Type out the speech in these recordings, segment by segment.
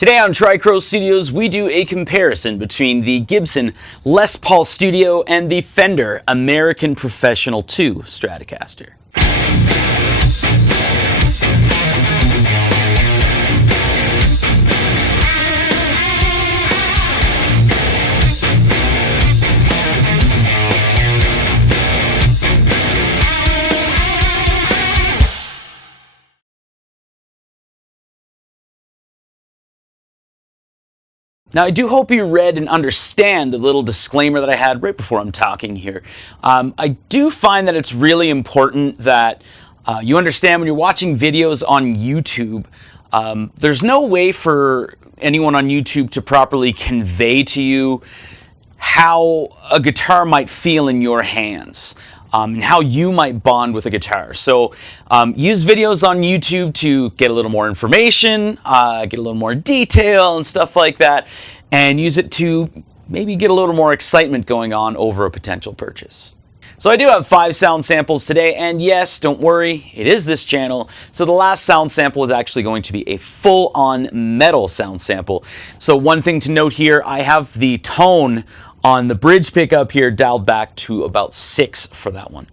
Today on Tricro Studios, we do a comparison between the Gibson Les Paul Studio and the Fender American Professional 2 Stratocaster. Now, I do hope you read and understand the little disclaimer that I had right before I'm talking here. I do find that it's really important that you understand when you're watching videos on YouTube, there's no way for anyone on YouTube to properly convey to you how a guitar might feel in your hands. And how you might bond with a guitar. So use videos on YouTube to get a little more information, get a little more detail and stuff like that, and use it to maybe get a little more excitement going on over a potential purchase. So I do have 5 sound samples today, and yes, don't worry, it is this channel. So the last sound sample is actually going to be a full-on metal sound sample. So one thing to note here, I have the tone on the bridge pickup here dialed back to about 6 for that one.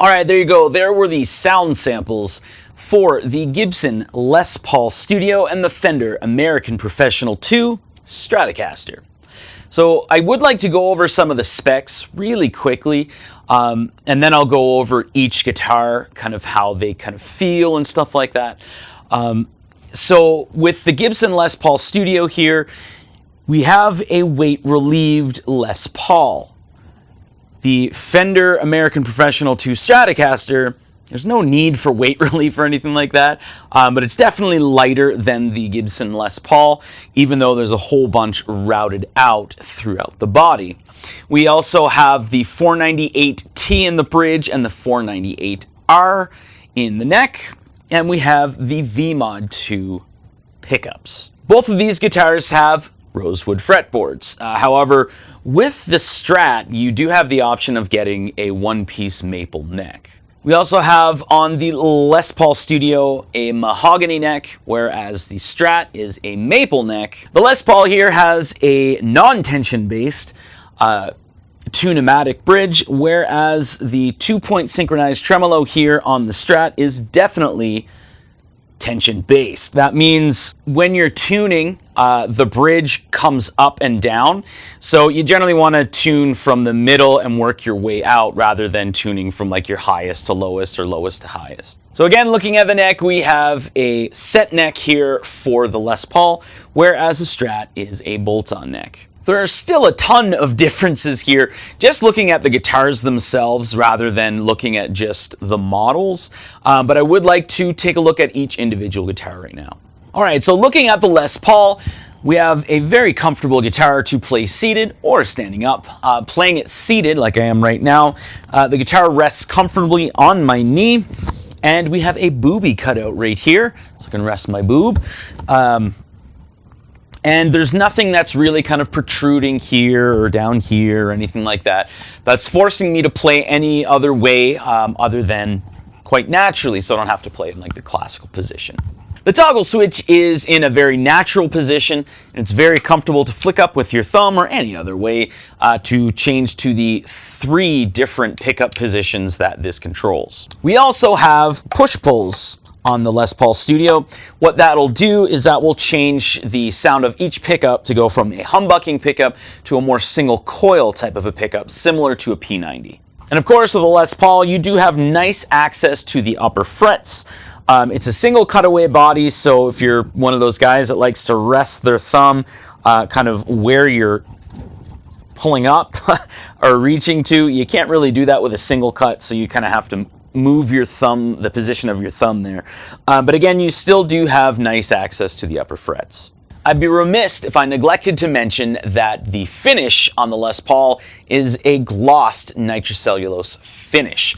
All right, there you go. There were the sound samples for the Gibson Les Paul Studio and the Fender American Professional 2 Stratocaster. So I would like to go over some of the specs really quickly, and then I'll go over each guitar, kind of how they kind of feel and stuff like that. So with the Gibson Les Paul Studio here, we have a weight relieved Les Paul. The Fender American Professional 2 Stratocaster, there's no need for weight relief or anything like that, but it's definitely lighter than the Gibson Les Paul, even though there's a whole bunch routed out throughout the body. We also have the 498T in the bridge and the 498R in the neck, and we have the V-Mod 2 pickups. Both of these guitars have rosewood fretboards. However, with the Strat, you do have the option of getting a one-piece maple neck. We also have on the Les Paul Studio a mahogany neck, whereas the Strat is a maple neck. The Les Paul here has a non-tension based two-pneumatic bridge, whereas the 2-point synchronized tremolo here on the Strat is definitely tension based. That means when you're tuning, the bridge comes up and down. So you generally want to tune from the middle and work your way out rather than tuning from like your highest to lowest or lowest to highest. So again, looking at the neck, we have a set neck here for the Les Paul, whereas the Strat is a bolt-on neck. There are still a ton of differences here, just looking at the guitars themselves rather than looking at just the models, but I would like to take a look at each individual guitar right now. All right, so looking at the Les Paul, we have a very comfortable guitar to play seated or standing up. Playing it seated, like I am right now, the guitar rests comfortably on my knee, and we have a boobie cutout right here, so I can rest my boob. And there's nothing that's really kind of protruding here or down here or anything like that that's forcing me to play any other way other than quite naturally, so I don't have to play in like the classical position. The toggle switch is in a very natural position, and it's very comfortable to flick up with your thumb or any other way to change to the 3 different pickup positions that this controls. We also have push-pulls on the Les Paul Studio. What that'll do is that will change the sound of each pickup to go from a humbucking pickup to a more single coil type of a pickup, similar to a P90. And of course, with the Les Paul, you do have nice access to the upper frets. It's a single cutaway body, so if you're one of those guys that likes to rest their thumb kind of where you're pulling up or reaching to, you can't really do that with a single cut, so you kind of have to move your thumb, the position of your thumb there. But again, you still do have nice access to the upper frets. I'd be remiss if I neglected to mention that the finish on the Les Paul is a glossed nitrocellulose finish.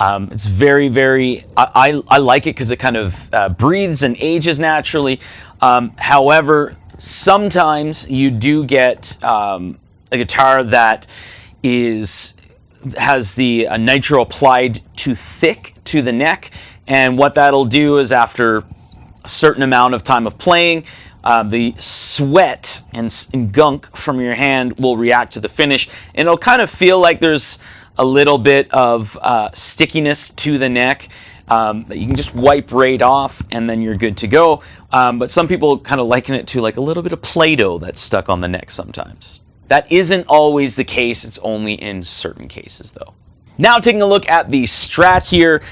It's very, very, I like it because it kind of breathes and ages naturally. However, sometimes you do get a guitar that has the nitro applied too thick to the neck, and what that'll do is after a certain amount of time of playing, the sweat and gunk from your hand will react to the finish, and it'll kind of feel like there's a little bit of stickiness to the neck that you can just wipe right off and then you're good to go. But some people kind of liken it to like a little bit of Play-Doh that's stuck on the neck sometimes. That isn't always the case, it's only in certain cases though. Now taking a look at the Strat here,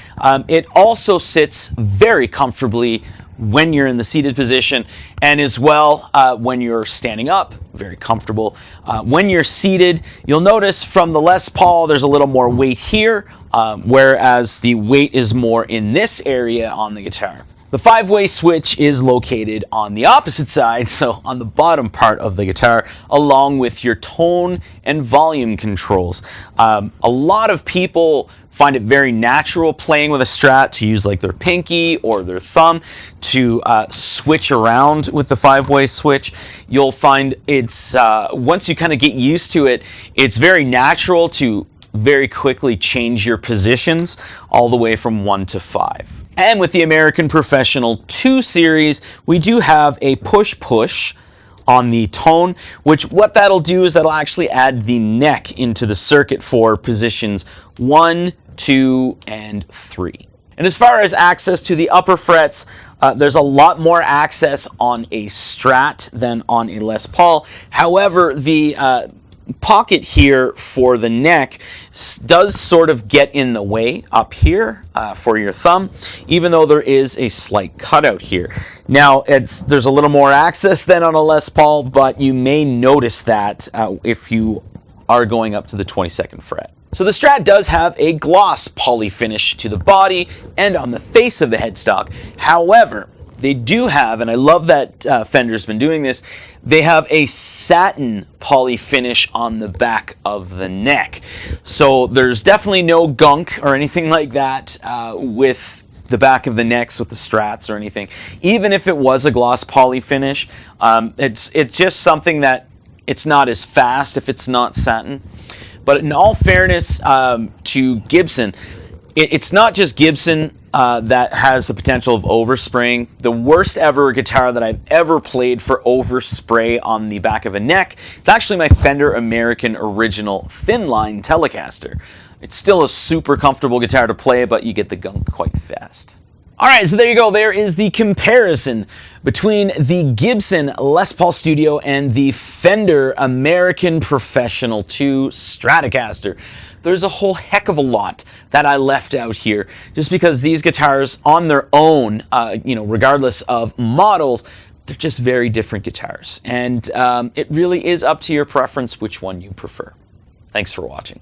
it also sits very comfortably when you're in the seated position, and as well when you're standing up, very comfortable. When you're seated, you'll notice from the Les Paul there's a little more weight here, whereas the weight is more in this area on the guitar. The 5-way switch is located on the opposite side, so on the bottom part of the guitar, along with your tone and volume controls. A lot of people find it very natural playing with a Strat to use like their pinky or their thumb to switch around with the 5-way switch. You'll find it's, once you kind of get used to it, it's very natural to very quickly change your positions all the way from 1 to 5. And with the American Professional 2 series, we do have a push-push on the tone, which what that'll do is that'll actually add the neck into the circuit for positions 1, 2, and 3. And as far as access to the upper frets, there's a lot more access on a Strat than on a Les Paul. However, the pocket here for the neck does sort of get in the way up here for your thumb, even though there is a slight cutout here. Now, there's a little more access than on a Les Paul, but you may notice that if you are going up to the 22nd fret. So the Strat does have a gloss poly finish to the body and on the face of the headstock. However, they do have, and I love that Fender's been doing this, they have a satin poly finish on the back of the neck. So there's definitely no gunk or anything like that with the back of the necks with the Strats or anything. Even if it was a gloss poly finish, it's just something that it's not as fast if it's not satin. But in all fairness to Gibson, it's not just Gibson that has the potential of overspraying. The worst ever guitar that I've ever played for overspray on the back of a neck, it's actually my Fender American Original Thin Line Telecaster. It's still a super comfortable guitar to play, but you get the gunk quite fast. All right, so there you go. There is the comparison between the Gibson Les Paul Studio and the Fender American Professional 2 Stratocaster. There's a whole heck of a lot that I left out here just because these guitars on their own, regardless of models, they're just very different guitars. And it really is up to your preference which one you prefer. Thanks for watching.